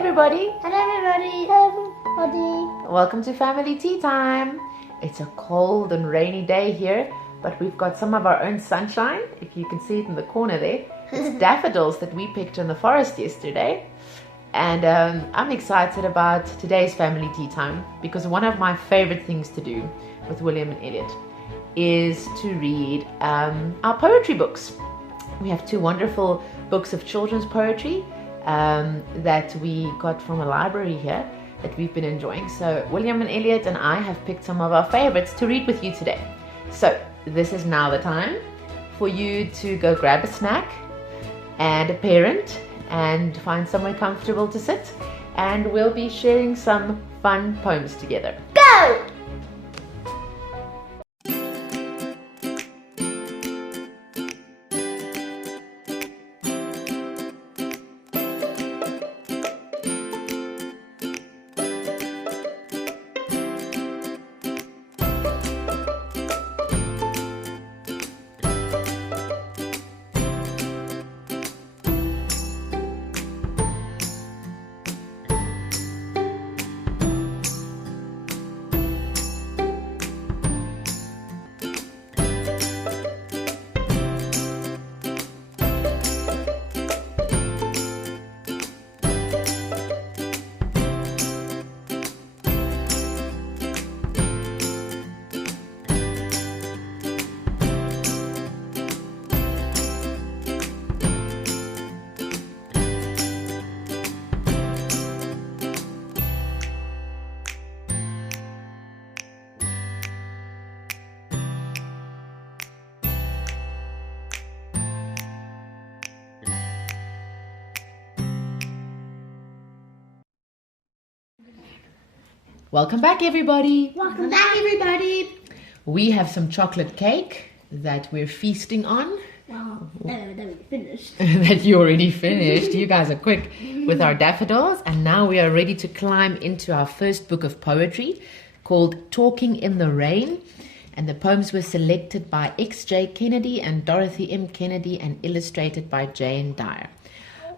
everybody. Hello everybody. Hello everybody. Welcome to Family Tea Time. It's a cold and rainy day here, but we've got some of our own sunshine. If you can see it in the corner there, it's daffodils that we picked in the forest yesterday. And I'm excited about today's Family Tea Time because one of my favorite things to do with William and Elliot is to read our poetry books. We have two wonderful books of children's poetry that we got from a library here that we've been enjoying. So William and Elliot and I have picked some of our favorites to read with you today. So this is now the time for you to go grab a snack and a parent and find somewhere comfortable to sit, and we'll be sharing some fun poems together. Go! Welcome back, everybody. Welcome back everybody. We have some chocolate cake that we're feasting on. Wow, that we finished. That you already finished. You guys are quick with our daffodils, and now we are ready to climb into our first book of poetry called Talking in the Rain, and the poems were selected by X.J. Kennedy and Dorothy M. Kennedy and illustrated by Jane Dyer.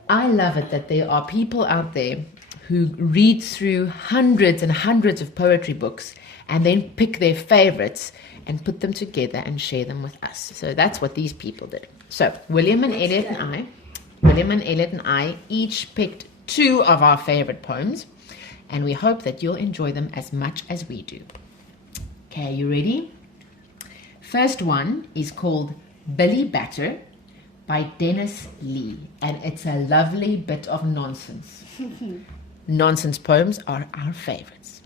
I love it that there are people out there who read through hundreds and hundreds of poetry books and then pick their favorites and put them together and share them with us. So that's what these people did. So William and Elliot and I each picked two of our favorite poems, and we hope that you'll enjoy them as much as we do. Okay, are you ready? First one is called Billy Batter by Dennis Lee, and it's a lovely bit of nonsense. Nonsense poems are our favorites.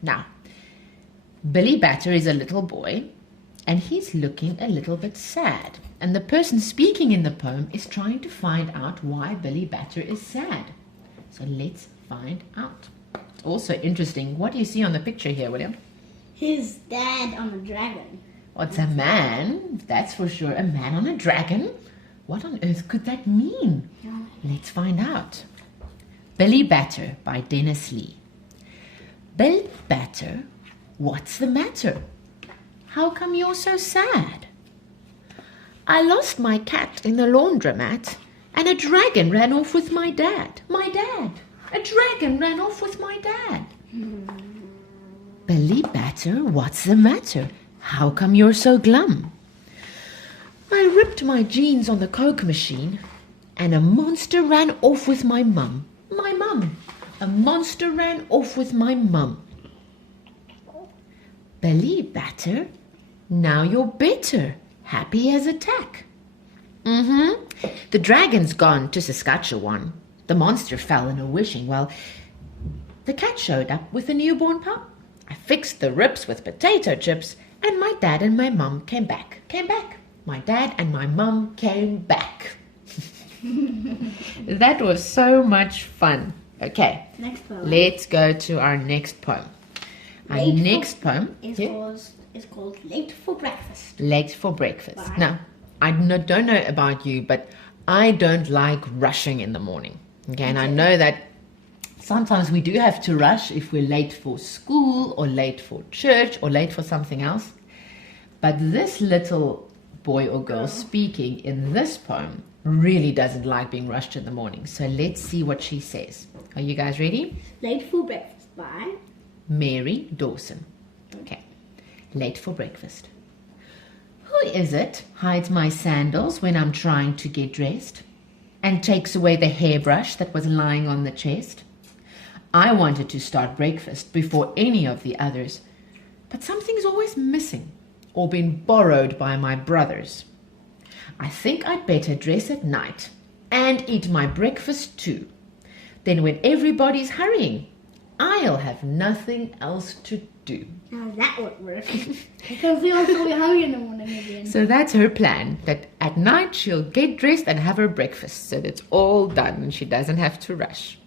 Now, Billy Batter is a little boy and he's looking a little bit sad. And the person speaking in the poem is trying to find out why Billy Batter is sad. So let's find out. It's also interesting. What do you see on the picture here, William? His dad on a dragon. What's a man? That's for sure. A man on a dragon? What on earth could that mean? Let's find out. Billy Batter by Dennis Lee. Billy Batter, what's the matter? How come you're so sad? I lost my cat in the laundromat and a dragon ran off with my dad. My dad! A dragon ran off with my dad. Billy Batter, what's the matter? How come you're so glum? I ripped my jeans on the Coke machine and a monster ran off with my mum. My mum. A monster ran off with my mum. Billy Batter, now you're better, happy as a tack. The dragon's gone to Saskatchewan. The monster fell in a wishing. Well, the cat showed up with a newborn pup. I fixed the rips with potato chips, and my dad and my mum came back. My dad and my mum came back. That was so much fun. Okay, Next poem. let's go to our next poem. Our next poem is called Late for Breakfast. Late for Breakfast. Why? Now, I don't know about you, but I don't like rushing in the morning. Okay, and I know that sometimes we do have to rush if we're late for school or late for church or late for something else. But this little boy or girl speaking in this poem really doesn't like being rushed in the morning. So let's see what she says. Are you guys ready? Late for breakfast by Mary Dawson. Okay. Late for breakfast. Who is it hides my sandals when I'm trying to get dressed and takes away the hairbrush that was lying on the chest? I wanted to start breakfast before any of the others, but something's always missing or been borrowed by my brothers. I think I'd better dress at night and eat my breakfast too. Then when everybody's hurrying, I'll have nothing else to do. Now that would work. Because we also be hungry in the morning again. So that's her plan, that at night she'll get dressed and have her breakfast so that's all done and she doesn't have to rush.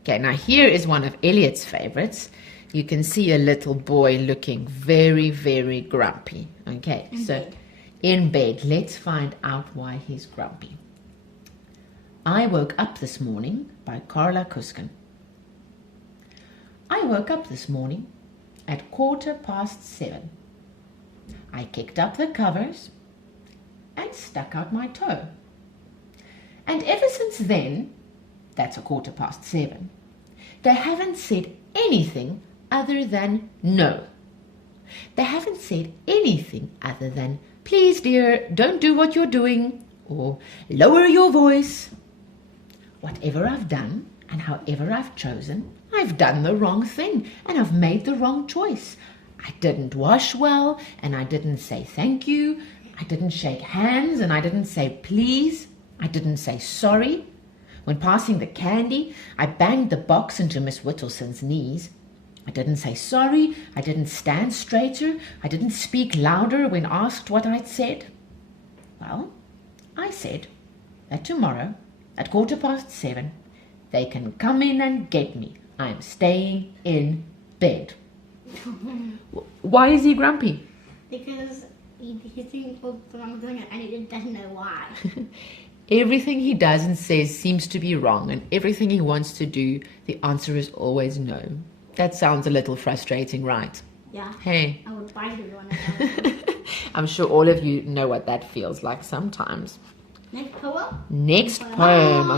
Okay, now here is one of Elliot's favorites. You can see a little boy looking very, very grumpy. Okay, in bed, let's find out why he's grumpy. I Woke Up This Morning by Carla Kuskin. I woke up this morning at 7:15. I kicked up the covers and stuck out my toe. And ever since then, that's 7:15, they haven't said anything other than no. They haven't said anything other than, please dear, don't do what you're doing, or lower your voice. Whatever I've done and however I've chosen, I've done the wrong thing and I've made the wrong choice. I didn't wash well and I didn't say thank you. I didn't shake hands and I didn't say please. I didn't say sorry. When passing the candy, I banged the box into Miss Whittleson's knees. I didn't say sorry. I didn't stand straighter. I didn't speak louder when asked what I'd said. Well, I said that tomorrow at 7:15, they can come in and get me. I'm staying in bed. Why is he grumpy? Because he thinks the wrong thing and he doesn't know why. Everything he does and says seems to be wrong, and everything he wants to do, the answer is always no. That sounds a little frustrating, right? Yeah. Hey. I would bite everyone. I'm sure all of you know what that feels like sometimes. Next poem. Next poem.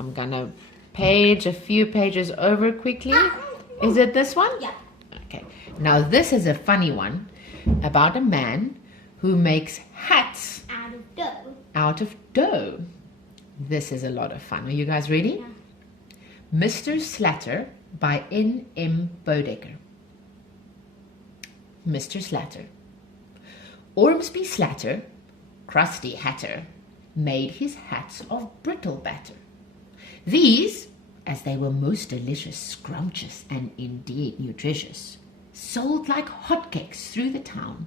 I'm gonna page a few pages over quickly. Is it this one? Yeah. Okay. Now this is a funny one about a man who makes hats Out of dough. out of dough. This is a lot of fun. Are you guys ready? Yeah. Mr. Slatter by N.M. Bodecker. Mr. Slatter. Ormsby Slatter, crusty hatter, made his hats of brittle batter. These, as they were most delicious, scrumptious, and indeed nutritious, sold like hotcakes through the town,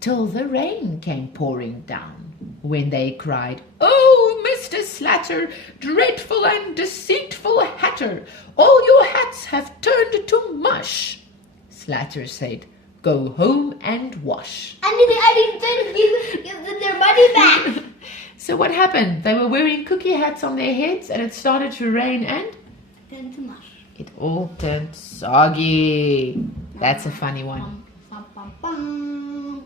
till the rain came pouring down, when they cried, "Oh, Mr. Slatter, dreadful and deceitful hatter, all your hats have turned to mush." Slatter said, "Go home and wash." And then give their money back. So what happened? They were wearing cookie hats on their heads and it started to rain and Turned to mush. it all turned soggy. That's a funny one. Bum, bum, bum.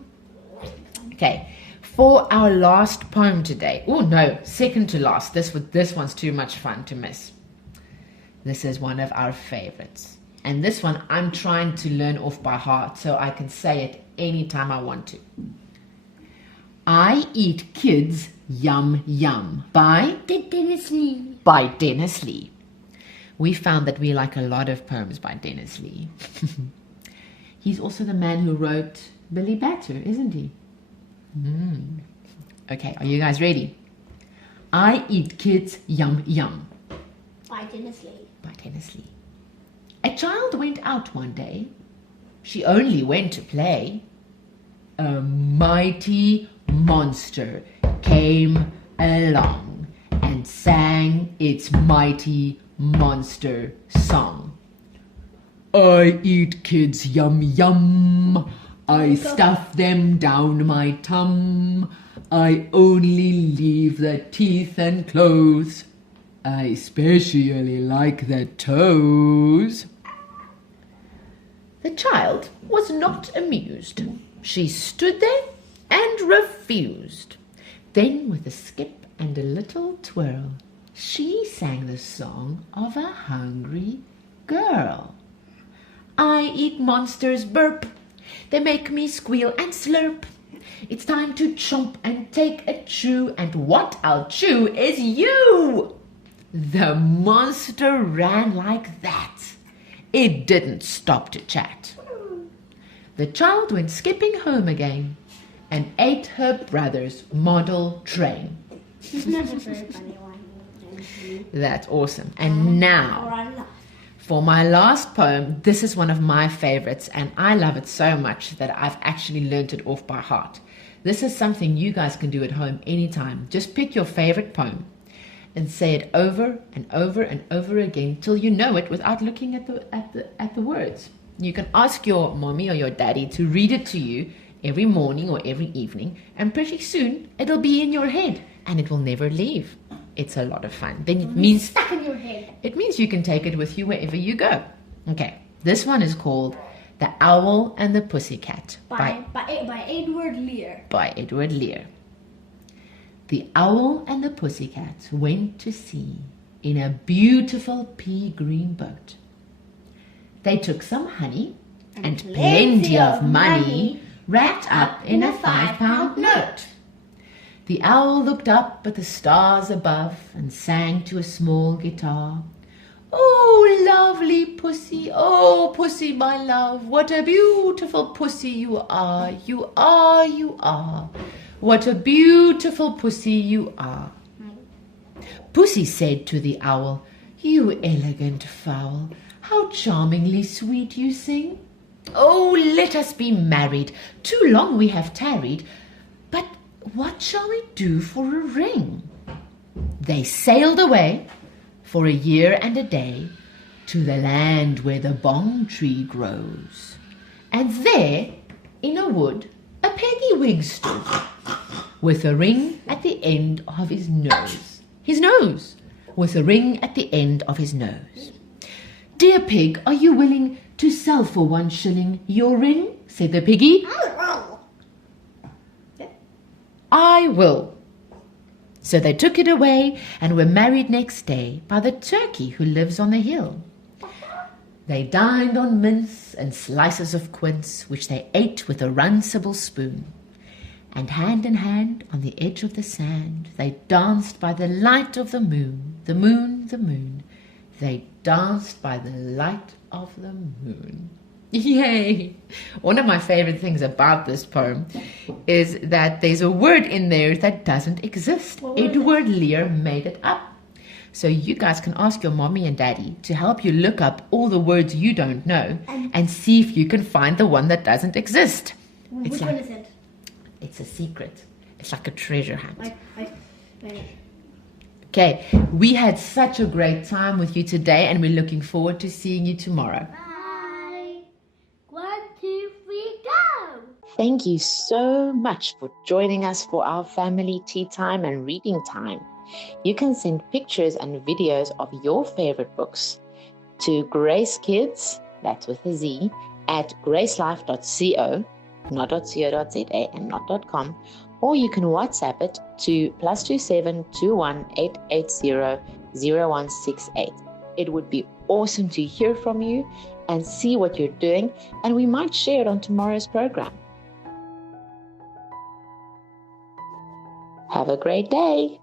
Okay, for our last poem today. Oh no, second to last. This one's too much fun to miss. This is one of our favorites. And this one I'm trying to learn off by heart so I can say it anytime I want to. I Eat Kids Yum Yum by Dennis Lee. Dennis Lee. We found that we like a lot of poems by Dennis Lee. He's also the man who wrote Billy Batter, isn't he? Okay, are you guys ready? I Eat Kids Yum Yum By Dennis Lee. by Dennis Lee. A child went out one day. She only went to play. A mighty monster came along and sang its mighty monster song. I eat kids yum yum. I stuff them down my tum. I only leave the teeth and claws. I especially like the toes. The child was not amused. She stood there and refused. Then with a skip and a little twirl, She sang the song of a hungry girl. I eat monsters burp. They make me squeal and slurp. It's time to chomp and take a chew, and what I'll chew is you. The monster ran like that. It didn't stop to chat. The child went skipping home again and ate her brother's model train. That's a very funny one. That's awesome. And now, for my last poem, this is one of my favorites, and I love it so much that I've actually learnt it off by heart. This is something you guys can do at home anytime. Just pick your favorite poem and say it over and over and over again till you know it without looking at the words. You can ask your mommy or your daddy to read it to you every morning or every evening, and pretty soon it'll be in your head and it will never leave. It's a lot of fun. Then it means stuck in your head. It means you can take it with you wherever you go. Okay, this one is called The Owl and the Pussycat By Edward Lear. by Edward Lear. The owl and the pussycat went to sea in a beautiful pea-green boat. They took some honey and plenty of money wrapped up in a 5-pound note. The owl looked up at the stars above and sang to a small guitar. Oh, lovely pussy, oh, pussy, my love, what a beautiful pussy you are, you are, you are. What a beautiful pussy you are. Pussy said to the owl, you elegant fowl, how charmingly sweet you sing. Oh, let us be married, too long we have tarried, but what shall we do for a ring? They sailed away for a year and a day to the land where the bong tree grows. And there, in a wood, a peggywig stood, with a ring at the end of his nose. His nose, with a ring at the end of his nose. Dear pig, are you willing to sell for 1 shilling your ring? Said the piggy. I will. So they took it away and were married next day by the turkey who lives on the hill. They dined on mince and slices of quince, which they ate with a runcible spoon. And hand in hand on the edge of the sand, they danced by the light of the moon, the moon, the moon. They danced by the light of the moon. Yay! One of my favorite things about this poem is that there's a word in there that doesn't exist. Edward Lear made it up. So you guys can ask your mommy and daddy to help you look up all the words you don't know and see if you can find the one that doesn't exist. Which one is it? It's a secret. It's like a treasure hunt. Wait. Okay, we had such a great time with you today, and we're looking forward to seeing you tomorrow. Bye. 1, 2, 3, go. Thank you so much for joining us for our family tea time and reading time. You can send pictures and videos of your favorite books to GraceKidz, that's with a Z, at gracelife.co, not .co.za and not .com, or you can WhatsApp it to +27 21 880 0168. It would be awesome to hear from you and see what you're doing, and we might share it on tomorrow's program. Have a great day.